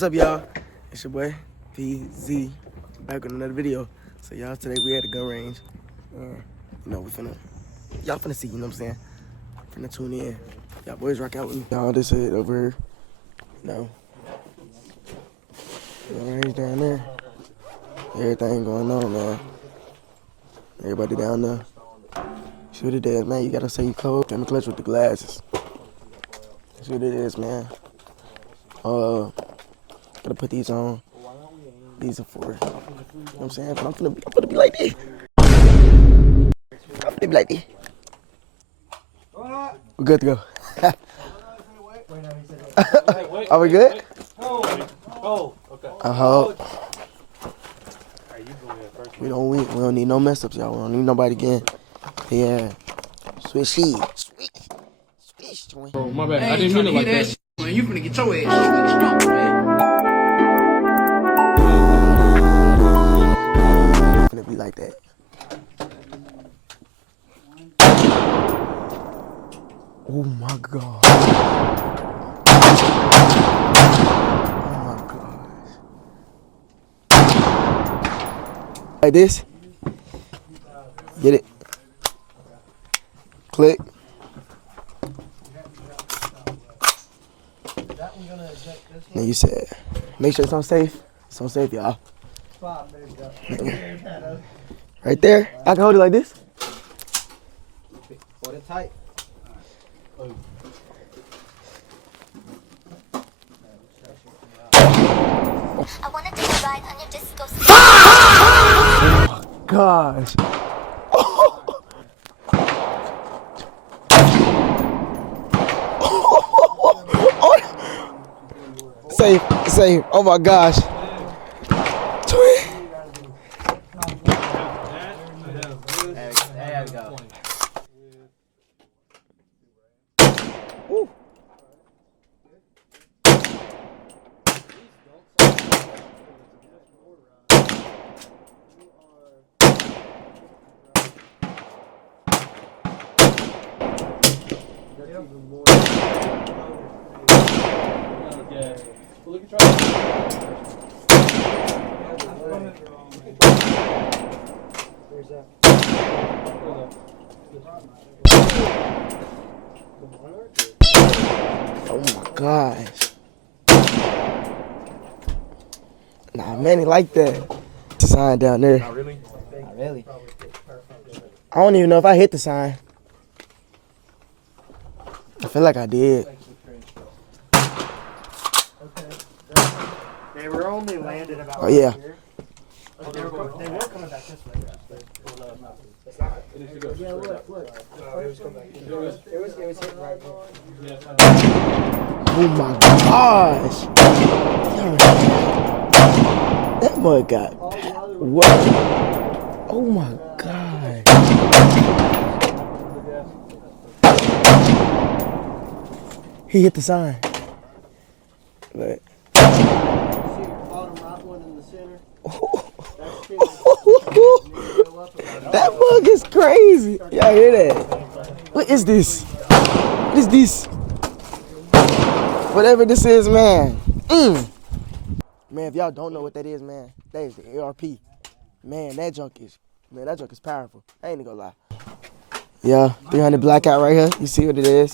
What's up, y'all? It's your boy PZ back with another video. So y'all, today we at the gun range. Y'all finna see, you know what I'm saying? Finna tune in. Y'all boys rock out with me. Y'all, this is over here. Gun range down there. Everything going on, man. Everybody down there. See what it is, man. You gotta say you cold. Family clutch with the glasses. See what it is, man. Gotta put these on. These are for, you know what I'm saying? But I'm finna be like this. I'm finna be like this. We're good to go. Are we good? Oh, okay. I hope. We don't need no mess ups, y'all. We don't need nobody getting. Yeah. Switch. Oh, my bad. I didn't mean it like that. Man, you finna get your ass strong, man. Finna be like that. Oh my god. Oh my gosh. Like this. Get it. Click. And you said, make sure it's on safe. It's on safe, y'all. Right there. I can hold it like this. Hold it tight. I want to take a ride on your disco stick. Oh my gosh. Safe. Oh my gosh. There we go. Woo. Oh my gosh. Nah, man, he like that. The sign down there. Not really? Not really. I don't even know if I hit the sign. I feel like I did. They were only landed about Oh yeah. here. They were coming back this way. Yeah, look. It was hit right here. Oh my gosh. That boy got what? Oh my god. He hit the sign. But that bug is crazy. Y'all hear that? What is this? What is this? Whatever this is, man. Man, if y'all don't know what that is, man, that is the ARP. Man, that junk is powerful. I ain't gonna lie. Yeah, 300 Blackout right here. You see what it is?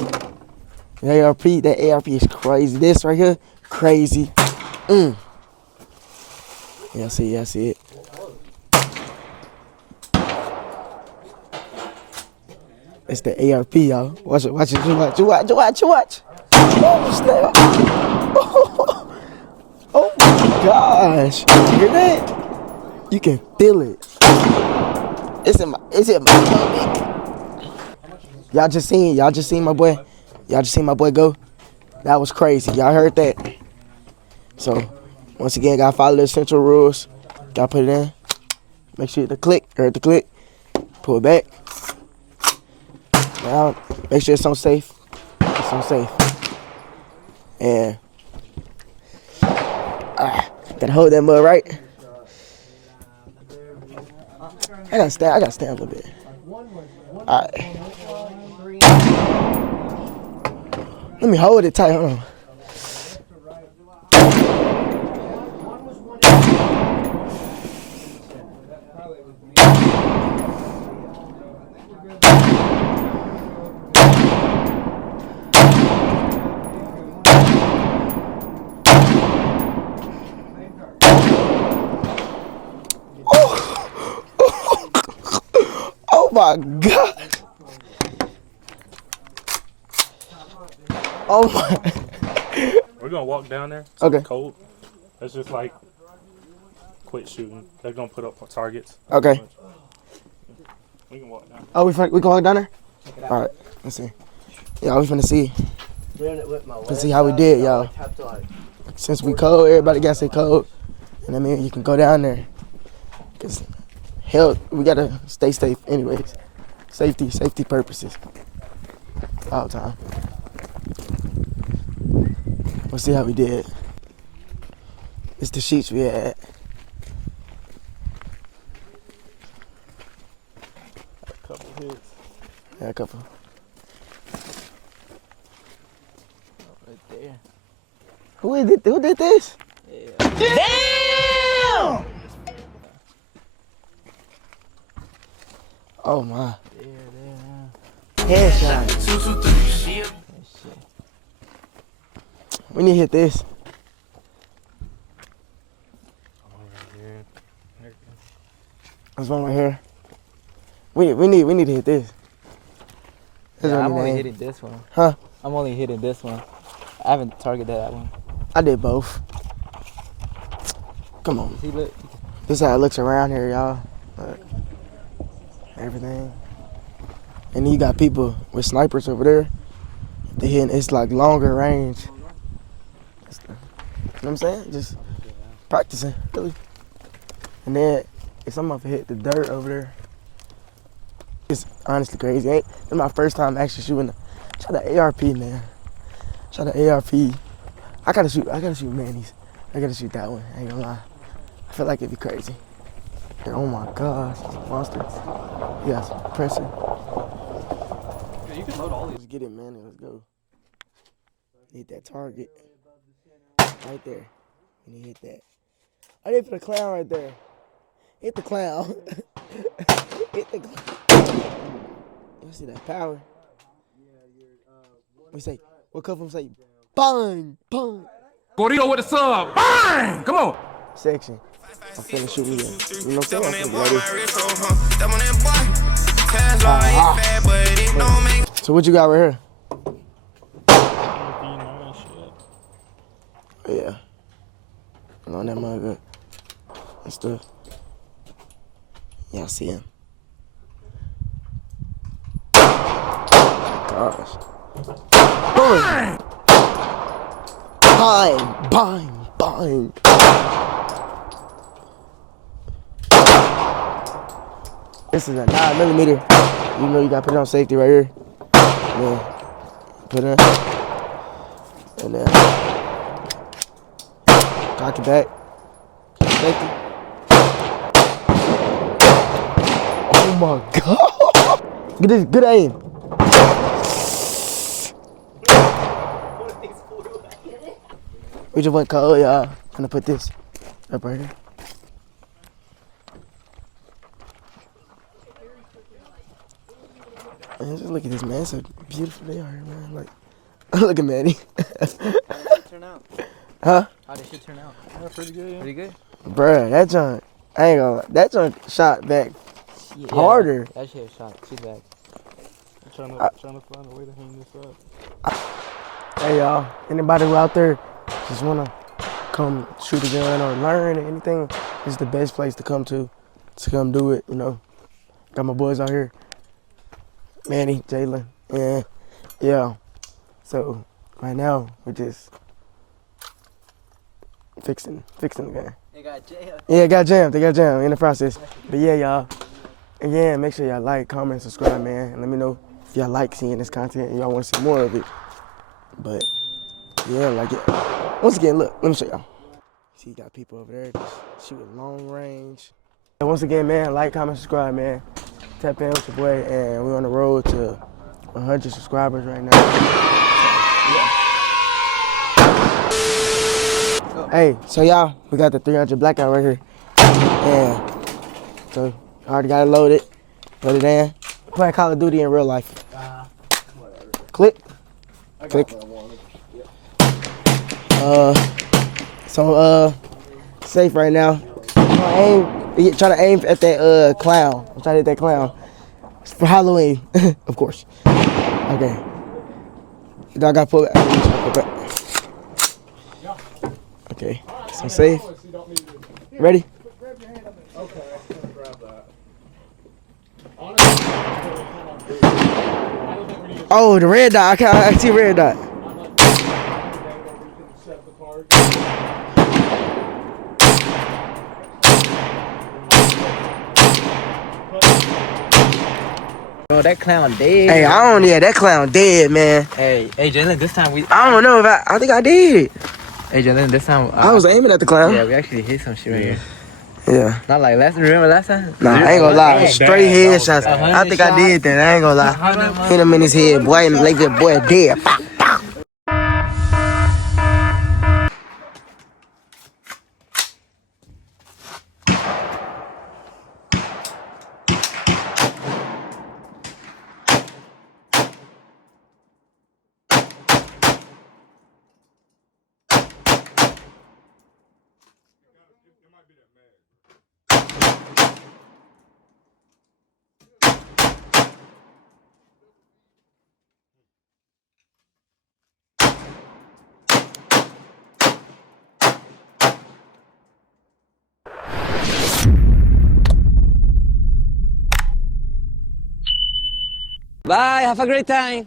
The ARP, that ARP is crazy. This right here, crazy. Yeah, I see it. It's the ARP, y'all. Watch it. Oh, snap. Oh my gosh. You hear that? You can feel it. It's in my stomach. Y'all just seen my boy. Y'all just seen my boy go. That was crazy. Y'all heard that? So, once again, gotta follow the essential rules. Gotta put it in. Make sure you hit the click. Pull it back. Now, make sure it's on safe. And gotta hold that mud right. I gotta stand a little bit. Alright. Let me hold it tight, hold on. my God. Oh my. We're gonna walk down there. It's Okay. cold. It's just like quit shooting. They're gonna put up targets. Okay. We can walk down. Oh, we can walk down there? All right. Let's see. Yeah, we finna see. Let's see how we did, y'all. Since we cold, everybody got to stay cold. And I mean, you can go down there. Because, hell, we got to stay safe anyways. Safety purposes. All the time. We'll see how we did. It's the sheets we had. A couple hits. Yeah, a couple. Right there. Who did this? Yeah. Damn! Oh my. Headshot. We need to hit this. There's one right here. We need to hit this. Yeah, I'm only hitting this one. Huh? I'm only hitting this one. I haven't targeted that one. I did both. Come on. See, look. This is how it looks around here, y'all. Look. Everything. And then you got people with snipers over there. They hitting, it's like longer range. You know what I'm saying? Just practicing, really. And then if someone hit the dirt over there, it's honestly crazy. It's my first time actually shooting. Shout out to ARP, man. Shout out to ARP. I gotta shoot Manny's. I gotta shoot that one. I ain't gonna lie. I feel like it'd be crazy. Oh my gosh, it's a monster. Yes, pressure. Yeah, you can load all these. Let's get it, man. Let's go. Hit that target. Right there. We need to hit that. I did put a clown right there. Hit the clown. Hit the clown. You see that power? We say, what come from say, bang, bang. Gorito with a sub. Bang! Come on. Section. I'm finna shoot me. You know what I'm saying? So what you got right here? Yeah. On that mug and stuff. Yeah, I see him. Gosh. Boom! Bang! Bang! Bang! This is a 9mm. You know you gotta put it on safety right here. Yeah. Put it in. And then cock it back. Safety. Oh my God! Get this good aim. We just went cold, y'all. I'm gonna put this up right here. Man, just look at this, man. It's a beautiful day out here, man. Like, look at Manny. Turn out. Huh? How did shit turn out? Yeah, pretty good. Yeah. Pretty good. Bruh, that junk, I ain't gonna lie. That junk shot back Yeah, harder. That shit shot. She's back. I'm trying to find a way to hang this up. Hey, y'all. Anybody who out there just wanna come shoot a gun or learn or anything, this is the best place to come to come do it, you know. Got my boys out here. Manny, Jalen, and yeah. So right now we're just fixing the gun. They got jammed. Yeah, it got jammed. They got jammed in the process. But yeah, y'all. Again, make sure y'all like, comment, subscribe, man. And let me know if y'all like seeing this content and y'all want to see more of it. But yeah, like it. Once again, look, let me show y'all. See, you got people over there just shooting long range. And once again, man, like, comment, subscribe, man. Tap in with your boy, and we're on the road to 100 subscribers right now. Yeah. Hey, so y'all, we got the 300 Blackout right here. And so I already got it loaded, put it in. Playing Call of Duty in real life. Click. Click. Safe right now. Try to aim at that clown. I'm trying to hit that clown. It's for Halloween, of course. Okay. I gotta pull back. Okay. So I'm safe. Ready? Oh, the red dot. I see red dot. Bro, that clown dead. Hey, that clown dead, man. Hey, Jalen, this time I don't know if I think I did. Hey, Jalen, this time. I was aiming at the clown. Yeah, we actually hit some shit right here. Yeah. Not like remember last time? Nah, I ain't gonna lie. That was Straight bad. headshots. I think I did that. I ain't gonna lie. Hit him in his head, boy, and like that boy dead. Bye, have a great time.